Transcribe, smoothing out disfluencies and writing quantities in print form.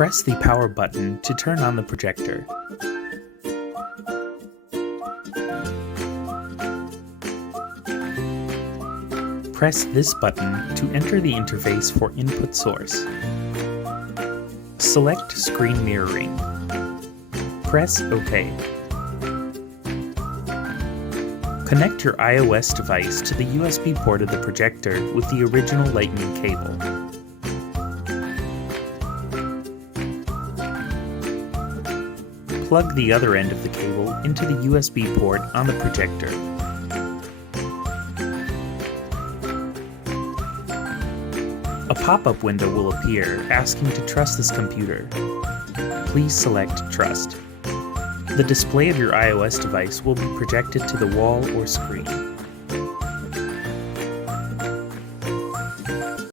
Press the power button to turn on the projector. Press this button to enter the interface for input source. Select Screen Mirroring. Press OK. Connect your iOS device to the USB port of the projector with the original Lightning cable. Plug the other end of the cable into the USB port on the projector. A pop-up window will appear asking to trust this computer. Please select Trust. The display of your iOS device will be projected to the wall or screen.